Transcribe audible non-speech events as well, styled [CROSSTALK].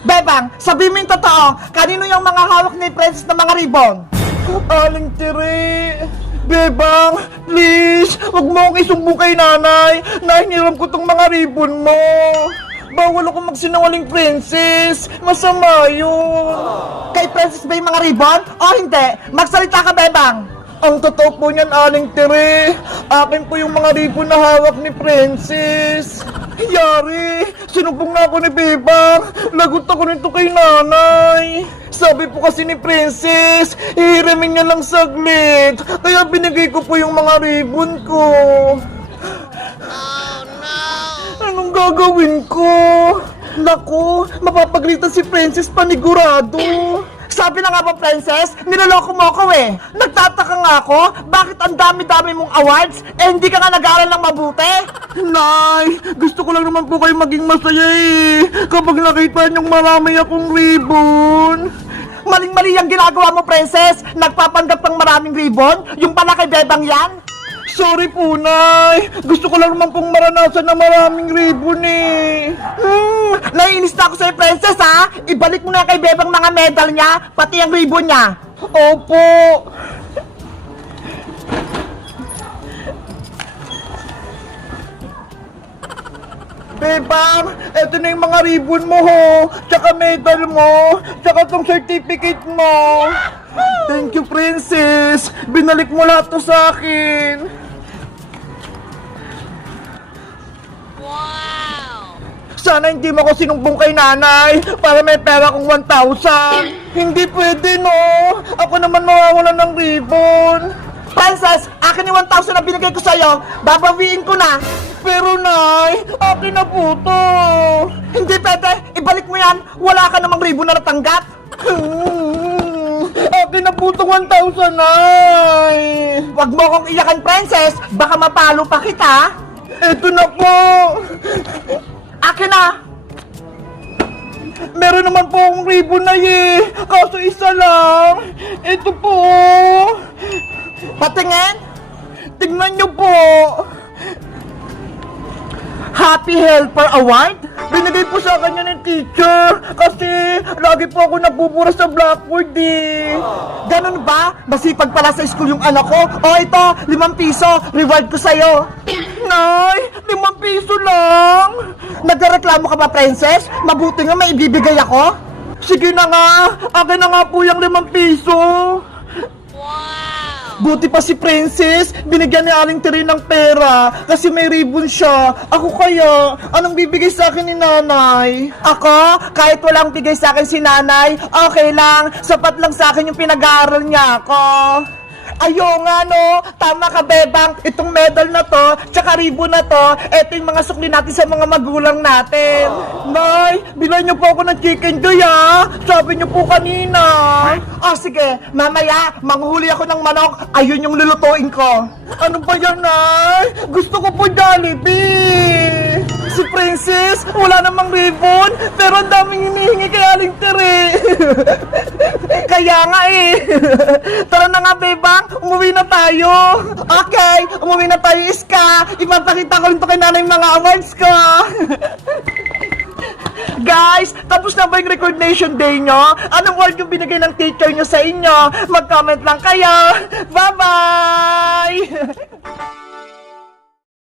Bebang, sabi mo yung totoo. Kanino yung mga hawak ni Princess na mga ribbon? Aling tiri. Bebang, please, wag mo akong isumbong kay nanay. Nahiniram ko tong mga ribbon mo. Bawal ako magsinungaling, princess. Masama yun. Kay princess ba yung mga ribbon? O hindi? Magsalita ka, Bebang. Ang totoo po niyan, Aling Tere. Akin po yung mga ribbon na hawak ni Princess. Yari, sinumpong na ako ni Bebang. Lagot ako nito kay nanay. Sabi po kasi ni Princess, hihiramin niya lang saglit. Kaya binigay ko po yung mga ribbon ko. Anong gagawin ko? Naku, mapapagalitan si Princess panigurado. Sabi na nga ba, Princess, niloloko mo ako eh. Nagtataka nga ako, bakit ang dami-dami mong awards, eh hindi ka nga nag-aaral ng mabuti? Nay, gusto ko lang naman po kayo maging masaya eh. Kapag nakita niyong marami akong ribbon. Maling-mali ang ginagawa mo, Princess. Nagpapanggap ng maraming ribbon, yung pala kay Bebang yan. Sorry po, Nay. Gusto ko lang naman pong maranasan na maraming ribbon eh. Hmm, naiinis na ako sa'yo, Princess, ha? Ibalik mo na kay Bebang mga medal niya, pati ang ribbon niya. Opo. Bebang, eto na yung mga ribbon mo ho, tsaka medal mo, tsaka tong certificate mo. Thank you, Princess. Binalik mo lahat to sa akin. Sana hindi mo ko sinumbong kay nanay para may pera kong 1,000. Hindi pwede, no? Ako naman mawawalan ng ribbon. Princess, akin yung 1,000 na binigay ko sa'yo. Babawiin ko na. Pero, Nay, akin na po to. Hindi pwede. Ibalik mo yan. Wala ka namang ribbon na natanggap. Hmm, akin na po itong 1,000, Nay. Huwag mo akong iyakan, Princess. Baka mapalo pa kita. Eto na po. Meron naman po akong ribbon na eh. Kaso isa lang. Ito po. Patingin? Tingnan niyo po. Happy Helper Award? Binigay po sa yun ng teacher kasi lagi po ako nabubura sa blackboard eh. Ganun ba? Masipag pala sa school yung anak ko. O ito, limang piso, reward ko sa'yo. Nay, limang piso lang. Nagreklamo ka ba, princess? Mabuti nga may ibibigay ako. Sige na nga, akin na nga po yung limang piso. Buti pa si Princess, binigyan ni Aling Tiri ng pera kasi may ribbon siya. Ako kaya, anong bibigay sa akin ni nanay? Ako? Kahit walang bigay sa akin si nanay, okay lang. Sapat lang sa akin yung pinag-aaral niya ako. Ayo nga no, tama ka Bebang, itong medal na to, tsaka ribbon na to, eto yung mga sukli natin sa mga magulang natin. Nay, bilhan niyo po ako ng chicken joy ah, sabi niyo po kanina. Oh sige, mamaya, manghuli ako ng manok, ayun yung lulutuin ko. Ano ba yan Nay? Gusto ko po Jollibee. Si Princess, wala namang ribbon, pero ang daming hinihingi kay Aling Tere. [LAUGHS] Kaya nga eh. [LAUGHS] Tara na nga, Bebang. Umuwi na tayo. Okay, umuwi na tayo, Iska. Ipapakita ko rin to kay nanay mga awards ko. [LAUGHS] Guys, tapos na ba yung recognition day nyo? Anong award yung binigay ng teacher nyo sa inyo? Mag-comment lang kayo. [LAUGHS] Bye-bye!